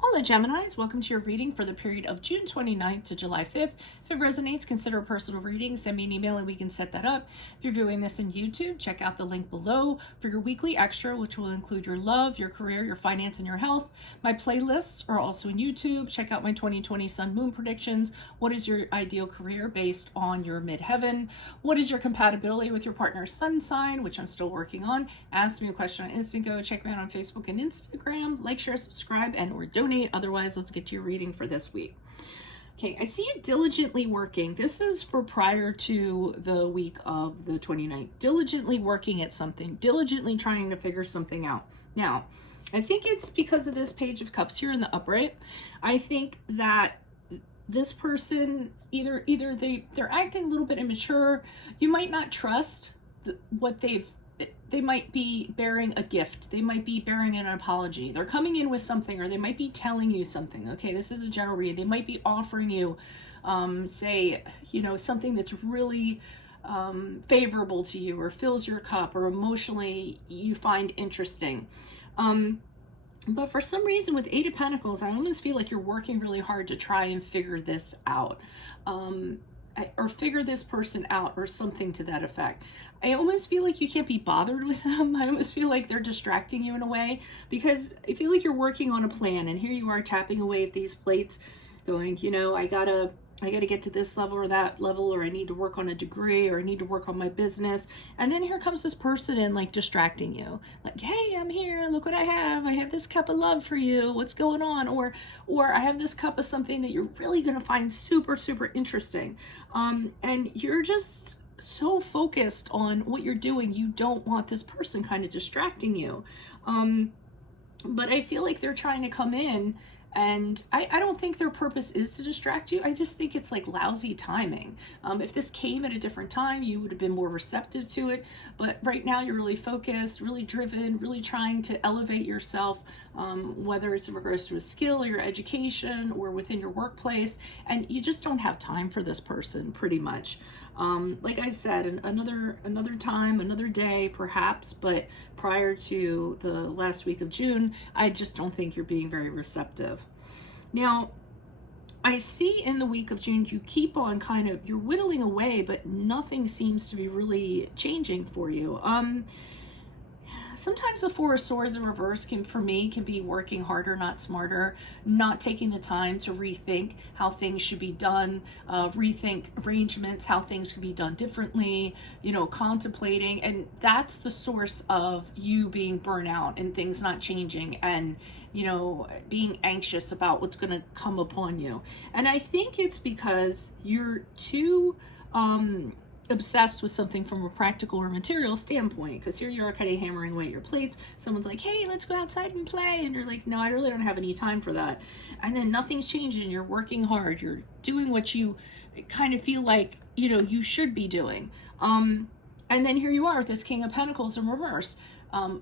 Hola Geminis, welcome to your reading for the period of June 29th to July 5th. If it resonates, consider a personal reading. Send me an email and we can set that up. If you're viewing this in YouTube, check out the link below for your weekly extra, which will include your love, your career, your finance, and your health. My playlists are also in YouTube. Check out my 2020 Sun Moon predictions. What is your ideal career based on your midheaven? What is your compatibility with your partner's sun sign, which I'm still working on? Ask me a question on Instago. Check me out on Facebook and Instagram. Like, share, subscribe, and or donate. Otherwise, let's get to your reading for this week. Okay, I see you diligently working. This is for prior to the week of the 29th. Diligently working at something, diligently trying to figure something out. Now, I think it's because of this Page of Cups here in the upright. I think that this person, either they're acting a little bit immature. You might not trust what they might be bearing a gift. They might be bearing an apology. They're coming in with something, or they might be telling you something. Okay, this is a general read. They might be offering you, say, something that's really favorable to you, or fills your cup, or emotionally you find interesting. But for some reason with Eight of Pentacles, I almost feel like you're working really hard to try and figure this out. Or figure this person out, or something to that effect. I almost feel like you can't be bothered with them. I almost feel like they're distracting you in a way, because I feel like you're working on a plan, and here you are tapping away at these plates going, I gotta get to this level or that level, or I need to work on a degree, or I need to work on my business. And then here comes this person and like distracting you. Like, hey, I'm here. Look what I have. I have this cup of love for you. What's going on? Or I have this cup of something that you're really going to find super, super interesting. And you're just so focused on what you're doing. You don't want this person kind of distracting you. But I feel like they're trying to come in, and I don't think their purpose is to distract you. I just think it's like lousy timing. If this came at a different time, you would have been more receptive to it. But right now you're really focused, really driven, really trying to elevate yourself, whether it's in regards to a skill or your education or within your workplace. And you just don't have time for this person, pretty much. Like I said, another time, another day, perhaps, but prior to the last week of June, I just don't think you're being very receptive. Now, I see in the week of June, you keep on you're whittling away, but nothing seems to be really changing for you. Sometimes the Four of Swords in reverse can be working harder, not smarter, not taking the time to rethink how things should be done, rethink arrangements, how things could be done differently, contemplating. And that's the source of you being burnt out and things not changing, and being anxious about what's going to come upon you. And I think it's because you're too obsessed with something from a practical or material standpoint, because here you are kind of hammering away at your plates. Someone's like, hey, let's go outside and play, and you're like, no, I really don't have any time for that. And then nothing's changing. You're working hard, you're doing what you kind of feel like you should be doing, and then here you are with this King of Pentacles in reverse.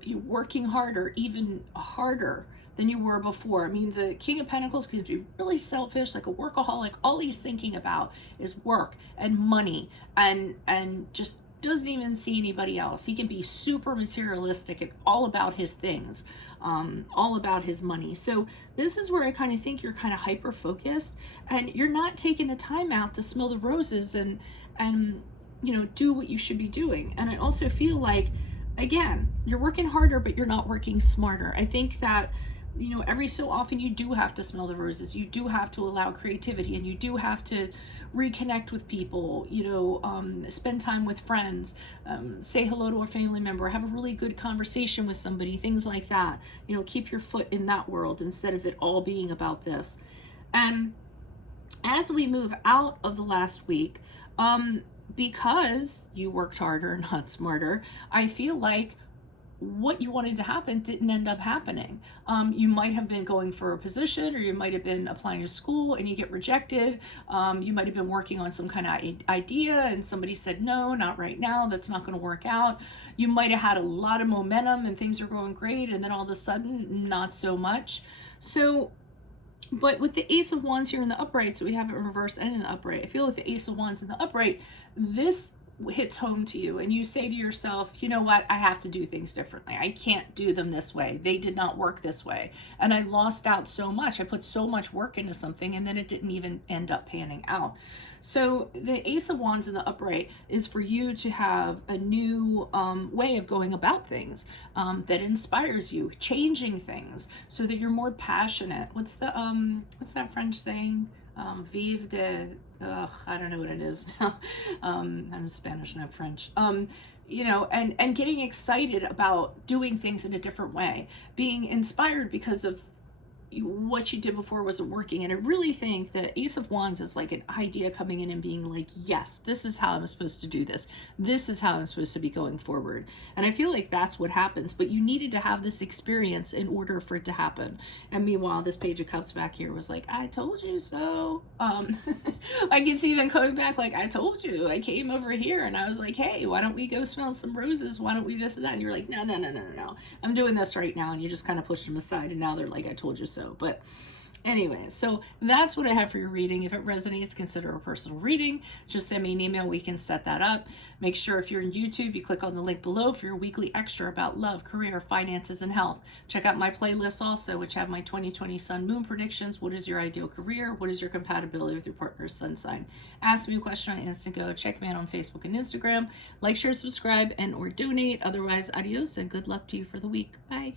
You're working harder, even harder than you were before. I mean, the King of Pentacles can be really selfish, like a workaholic. All he's thinking about is work and money, and just doesn't even see anybody else. He can be super materialistic and all about his things, all about his money. So this is where I kind of think you're kind of hyper focused, and you're not taking the time out to smell the roses and do what you should be doing. And I also feel like, again, you're working harder, but you're not working smarter. I think that every so often you do have to smell the roses. You do have to allow creativity, and you do have to reconnect with people, spend time with friends, say hello to a family member, have a really good conversation with somebody, things like that. Keep your foot in that world instead of it all being about this. And as we move out of the last week, because you worked harder, not smarter, I feel like what you wanted to happen didn't end up happening. You might have been going for a position, or you might have been applying to school and you get rejected. You might have been working on some kind of idea and somebody said, no, not right now, that's not going to work out. You might have had a lot of momentum and things are going great, and then all of a sudden, not so much. So, but with the Ace of Wands here in the upright, so we have it in reverse and in the upright, I feel like the Ace of Wands in the upright, this hits home to you and you say to yourself, you know what, I have to do things differently. I can't do them this way. They did not work this way. And I lost out so much. I put so much work into something and then it didn't even end up panning out. So the Ace of Wands in the upright is for you to have a new way of going about things that inspires you, changing things so that you're more passionate. What's that French saying? Vive de, I don't know what it is now. I'm Spanish, not French. You know, and getting excited about doing things in a different way, being inspired because of what you did before wasn't working. And I really think that Ace of Wands is like an idea coming in and being like, yes, this is how I'm supposed to do this. This is how I'm supposed to be going forward. And I feel like that's what happens, but you needed to have this experience in order for it to happen. And meanwhile, this Page of Cups back here was like, I told you so. I can see them coming back like, I told you. I came over here and I was like, hey, why don't we go smell some roses? Why don't we this and that? And you're like, no. I'm doing this right now. And you just kind of pushed them aside. And now they're like, I told you so. But anyway, so that's what I have for your reading. If it resonates, consider a personal reading. Just send me an email. We can set that up. Make sure if you're in YouTube, you click on the link below for your weekly extra about love, career, finances, and health. Check out my playlists also, which have my 2020 Sun Moon predictions. What is your ideal career? What is your compatibility with your partner's sun sign? Ask me a question on Instant Go. Check me out on Facebook and Instagram. Like, share, subscribe, and or donate. Otherwise, adios and good luck to you for the week. Bye.